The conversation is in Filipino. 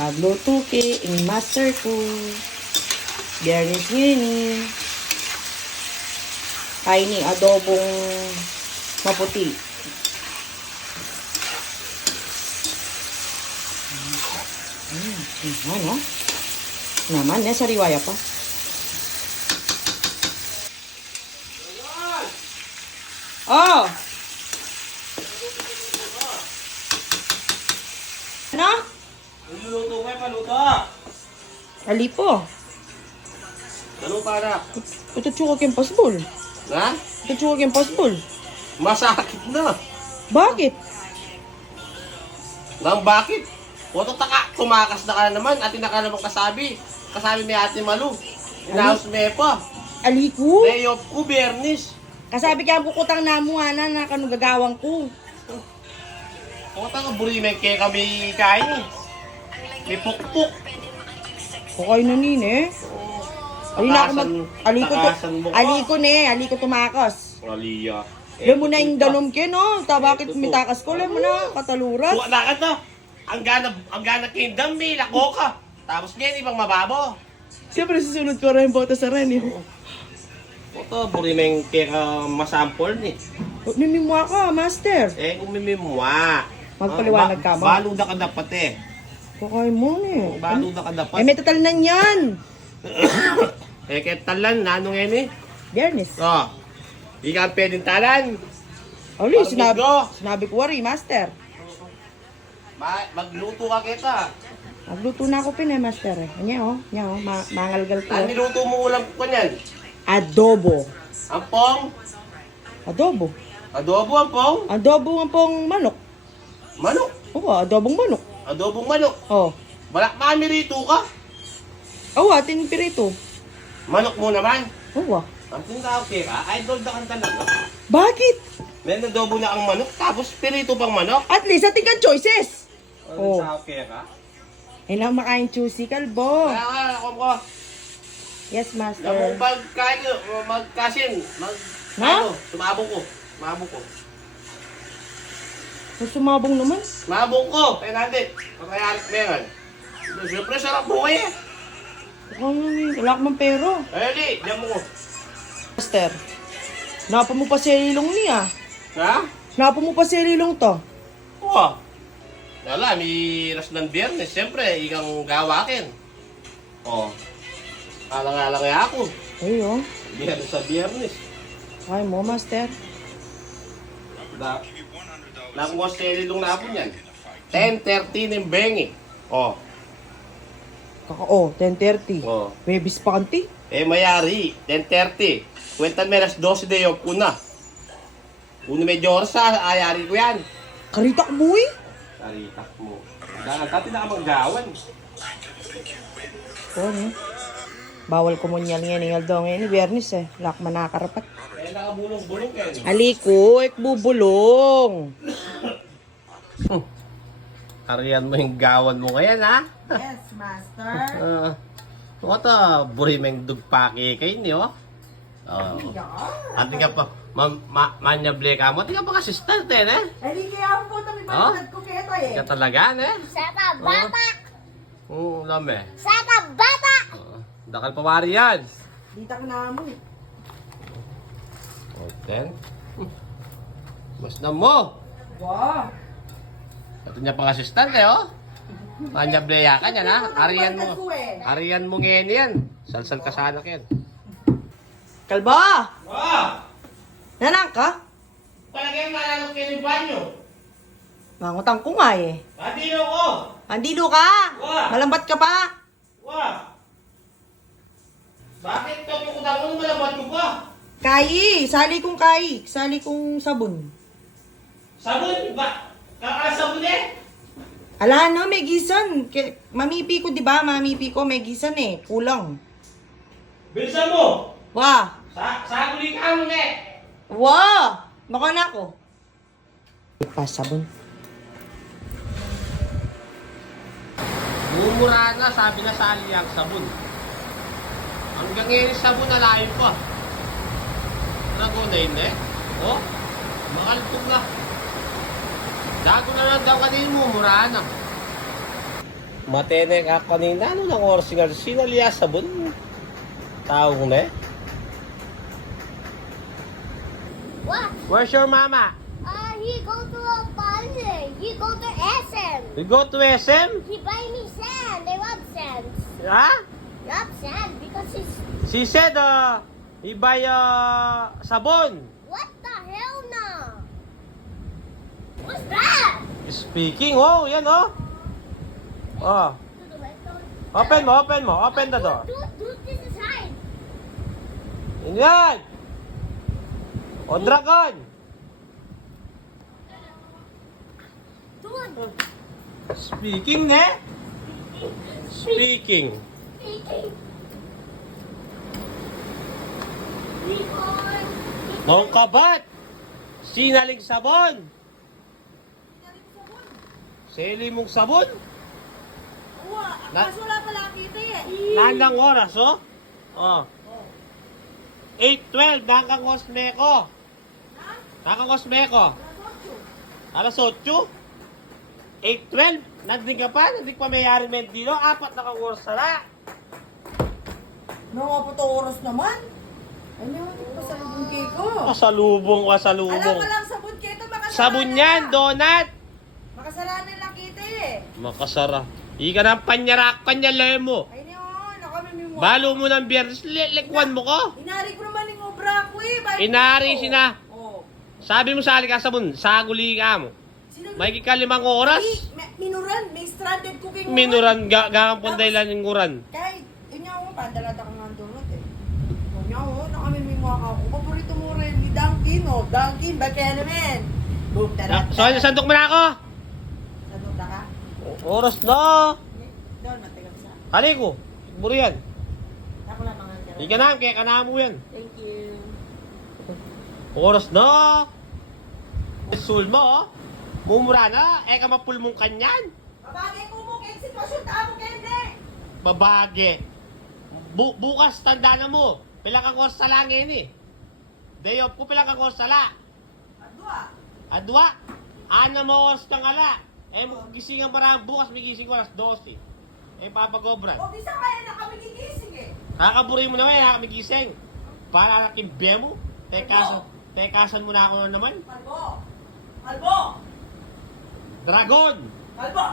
Agluto ke ang master ko. Biyernes ngayon eh. Ay ni adobong maputi. Ano? Naman, nasa riwaya pa. Oh! Ano? Luluto kayo, paluto. Ali po. Ano para? Ito tsuka kayong pasbol. Ha? Ito tsuka kayong pasbol. Masakit na. Bakit? Nang bakit? Oto taka, tumakas na ka na naman. Atin na ka naman kasabi. Kasabi ni Ate Malu. Inaos me pa. Ali ko? Day off ko, Bernis. Kasabi kaya bukutang namo ana na kanugagawang ko. Oto ka, burimeng kaya kami kain eh. May pukpuk. Okay na nin eh. Ali na ako mag... Ali ko to... Takasan mo ka. Ali ko tumakos. Aliya. Alam mo na yung danom ke no? Ta bakit mitakas ko? Alam mo na, kataluras. Suwa na ka to. Ang gana kingdom, may lako ka. Tapos ngayon, ibang mababo. Siyempre susunod ko rin boto sa ren eh. Oto, burimeng kaya masampol ni. Mimimwa ka, master. Eh, kung mimimwa. Magpaliwanag ka mo. Balo na ka dapat eh. Kakain mo eh. Balo na ka dapat. Eh may total na yan. Eh, kahit talan, nanong yan eh. Biyernes. Oh, di ka pwedeng talan. Ali, Parang sinabi ko wari, master. Magluto ka kita. Magluto na ako pin eh, master eh. Anya oh, mangalgal ko. Ano niluto mo ulam ko niyan? Adobo. Ampong? Adobo. Adobo ampong? Adobo ang pong manok. Manok? Oo, adobong manok. Adobong manok? Oh. Balak mami rito ka? Oo, atin pirito. Manok mo naman? Oo. Ang tinatawag ka, idol na kang talaga. Bakit? May adobo na ang manok, tapos pirito pang manok? At least ating ka choices. Ano Oh. tinatawag ka? Kailangan makain juicy kalbo. Kaya nga, ako ko. Yes, master. Namang magkain, magkasin, Ha? Sumabong ko. Sumabong ko. Sumabong naman. Sumabong ko, kaya natin. Pagkayalit meron. Siyempre, sarap buhay eh. Wala ka man pero. Ayun eh, diyan mo ko. Master, napa mo pa silong niya. Ha? Napa mo pa silong to. Oo. Wala, may ras ng biyernes. Siyempre, ikang gawakin. Oo. Alang-alang ako. Ay, oh. Biyernes sa biyernes. Ay mo, master. Nakuha sa ilong na po niyan. 10:30 ng bengi. Oo. 10:30. Oo. Bebis pa kanti. Eh, mayari. 10:30. Kwenta meras 12 de yok una. Una medyo oras ayari ko yan. Karitak mo eh. Karitak mo. Dahil tati na ka maggawan. Oo, no? Bawal ko mo niya nga ni Aldo ngayon, Biyernes eh. Wala ka man nakakarapat. Eh, nakabulong-bulong kayo. Aliko, bubulong. Kariyan mo yung gawan mo ngayon, ha? Yes, master. What a burimeng dugpaki kayo niyo. Ati ka pa, manyable ka mo. Ati ka pa kasistant eh, ne? Ay, kaya po ito, may paliwanag ko kaya tayo Ka talaga, ne? Sata bata! Oo, lame. Sata bata! Dakal pa wari yan. Dita ka na mo. Okay. Mas na mo. Wow. Ito niya pang assistant eh, oh. Manyable ka niya, na? Ariyan mo. Ariyan mo ngayon yan. Salsal ka sa anak yan. Kalba! Ah! Nanang ka? Palagay mo nalang kayo yung banyo. Mangutang ko nga eh. Andino ko! Andilo ka! Wah! Malambat ka pa! Wah! Bakit ito yung kudang mo malabat ko pa? Kai! Sali kong kai! Sali kong sabon. Sabon ba? Kakasabon eh? Ala no, may gisan. Mamipi ko, di ba? Mamipi ko, may gisan eh. Kulang. Bilisan mo! Wah! Sa huli ka mo eh! Wah! Baka na ako. Pa sabon. Mumura na, sabi na sa aliyang sabon. Hanggang ngayon sabon na layo pa. Nago na yun eh. Oh, makaltog na. Dago na lang daw kanina mumura na. Matenek ako kanina. Ano nang oras nga? Sinaliya sabon. Tao ko na eh. What? Where's your mama? He go to a party. He go to SM. We go to SM? He buy me sand. I love sand. Ha? Love sand because he's... She said, he buy sabon. What the hell no? What's that? Speaking, oh, yan oh. Oh, To the left. open the door. Dude, this is hide. Yan! O, dragon! Dude. Speaking, ne? Speaking. Speaking. Record. Nung kabat! Sinaling sabon! Sili mong sabon? Mas wala pala kita eh. Nandang oras, oh? Oh. 8:12, nakang Osmeco. Nakang Osmeco. Alas 8? 8:12? Nanding ka pa? Nanding pa may yari dito? 4 na kang oras sala. Mga puto oras naman. Ano yung pasalubong kay ko? Pasalubong, Alam pasalubong. mo lang sabon kito, makasalanan Sabon yan, lang. donut. Makasalanan lang kita eh. Makasara. Ika ng panyarak, kanyalay mo. Ay niyo, nakamimi mo. Balo mo ng biyernes, likwan mo ko. Inari ko naman yung obra ko eh. Bakit Inari ko? sina. Oh. Sabi mo sa alikasabon, saguli ka mo. Sino? May kikalimang oras. Minuran, may stranded cooking. Minuran, gagang punday lang yung nguran. Kahit, yun nga ako, pandalata ko nga ang donut eh. Yun nga ako, nakamimi mo ako. Paborito mo rin, ni Dunkin, oh. Dunkin, bakit naman? Boom, tarat. So, sandok mo na ako. Sanok na ka? Oras na. Doon, matagal sa. Hali ko. Buro yan. Ako lang mga tira. Ika na, kaya ka na mo yan. Thank you. Oras na. Sul mo, oh. Mumura na. Eka mapulmong kanyan. Babagay ko mo kay sitwasyon tao, Kendi! Babage. Bukas, tanda na mo. Pilang kang oras sa langin eh. Day off ko, pilang kang oras sa la. Adwa! Adwa. Ana mo oras kang ala. Eh, gising ang marami bukas, may gising ko alas 12. Eh, papagobran. O, bisa kaya na kami gigising eh. Kakaburi mo naman, kami gising. Para kimbe mo. Tekasan mo na ako naman. Kalbo! Kalbo! Dragon! Kalbo!